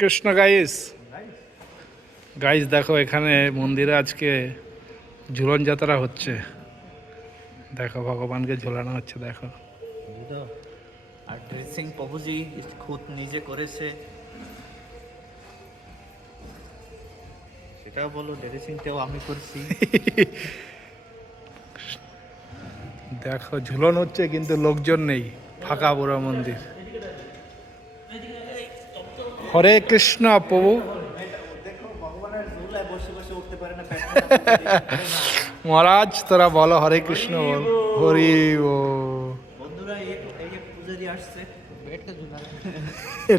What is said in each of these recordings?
Krishna guys guys দেখো এখানে মন্দিরে আজকে ঝুলন যাত্রা হচ্ছে। দেখো ভগবানকে ঝোলানো হচ্ছে। দেখো আর ড্রেসিং প্রভুজি খুদ নিজে করেছে, সেটাও বলো। ড্রেসিংটাও আমি করছি। দেখো ঝুলন হচ্ছে কিন্তু লোকজন নেই, ফাঁকা পুরো মন্দির। হরে কৃষ্ণ প্রভু। দেখো ভগবানের ঝুলায় বসে বসে উঠতে পারে না। মহারাজ তোরা বলো হরে কৃষ্ণ বল। হরি ও বন্ধুরা, এই যে পূজারি আসছে, বেডটা ঝুলা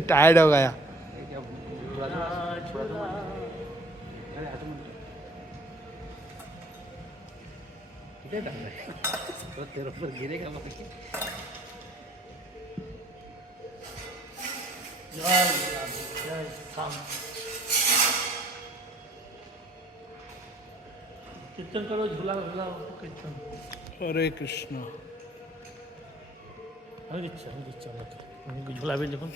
টায়ার্ড হয়ে গয়া। तेरे ऊपर गिरेगा मत। कीर्तन करो, झूला झूला कीर्तन। হরে কৃষ্ণ। हमें इच्छा झूला भी देखो।